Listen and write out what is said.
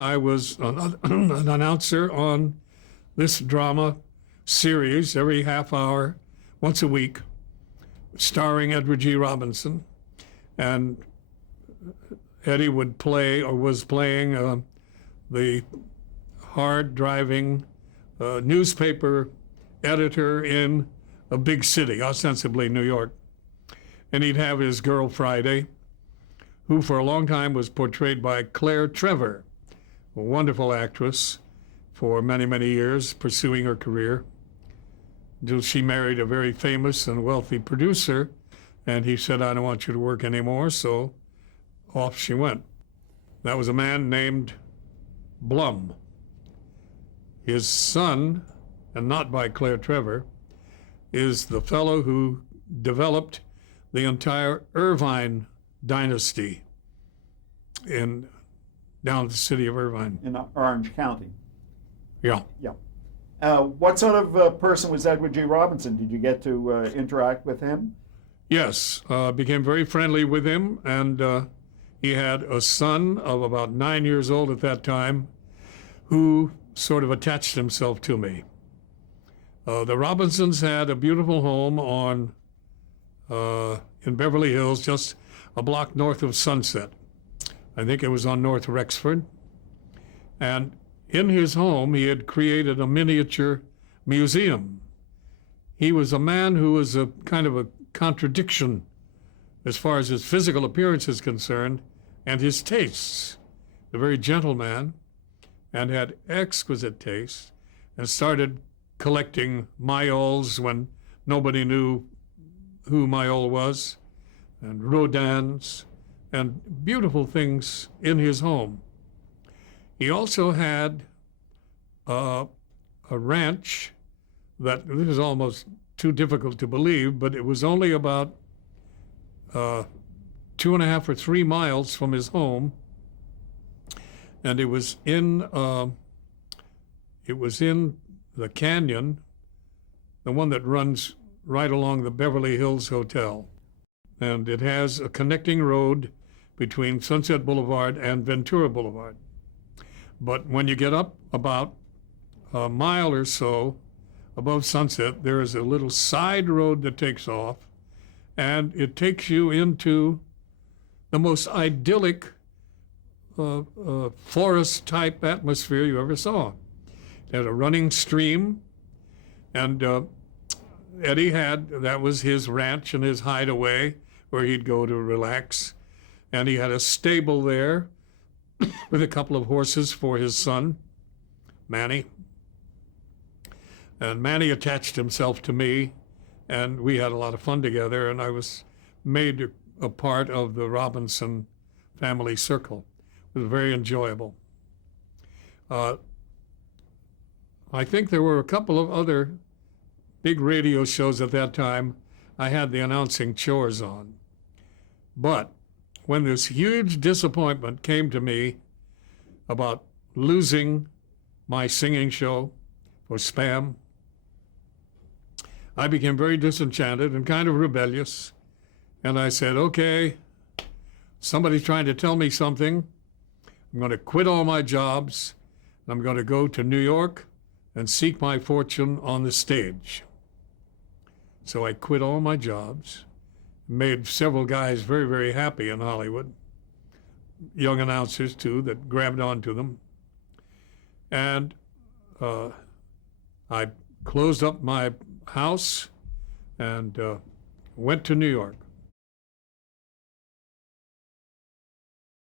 I was an announcer on this drama series every half hour, once a week, starring Edward G. Robinson. And Eddie would play, or was playing, the hard driving newspaper editor in a big city, ostensibly New York. And he'd have his girl Friday, who for a long time was portrayed by Claire Trevor, a wonderful actress for many, many years, pursuing her career, until she married a very famous and wealthy producer, and he said, "I don't want you to work anymore," so off she went. That was a man named Blum. His son, and not by Claire Trevor, is the fellow who developed the entire Irvine dynasty down in the city of Irvine. In Orange County. Yeah. Yeah. What sort of person was Edward G. Robinson? Did you get to interact with him? Yes, became very friendly with him, and he had a son of about 9 years old at that time who sort of attached himself to me. The Robinsons had a beautiful home in Beverly Hills, just a block north of Sunset. I think it was on North Rexford. And in his home, he had created a miniature museum. He was a man who was a kind of a contradiction as far as his physical appearance is concerned and his tastes. A very gentle man, and had exquisite taste, and started collecting Mayols when nobody knew who Mayol was, and Rodins, and beautiful things in his home. He also had a ranch that, this is almost too difficult to believe, but it was only about 2.5 or 3 miles from his home, and it was in the canyon, the one that runs right along the Beverly Hills Hotel. And it has a connecting road between Sunset Boulevard and Ventura Boulevard. But when you get up about a mile or so above Sunset, there is a little side road that takes off, and it takes you into the most idyllic forest-type atmosphere you ever saw. It had a running stream, and Eddie that was his ranch and his hideaway where he'd go to relax. And he had a stable there with a couple of horses for his son, Manny. And Manny attached himself to me, and we had a lot of fun together, and I was made a part of the Robinson family circle. It was very enjoyable. I think there were a couple of other big radio shows at that time I had the announcing chores on. But when this huge disappointment came to me about losing my singing show for Spam, I became very disenchanted and kind of rebellious. And I said, okay, somebody's trying to tell me something. I'm going to quit all my jobs. I'm going to go to New York and seek my fortune on the stage. So I quit all my jobs, made several guys very, very happy in Hollywood, young announcers too, that grabbed onto them. And I closed up my house and went to New York.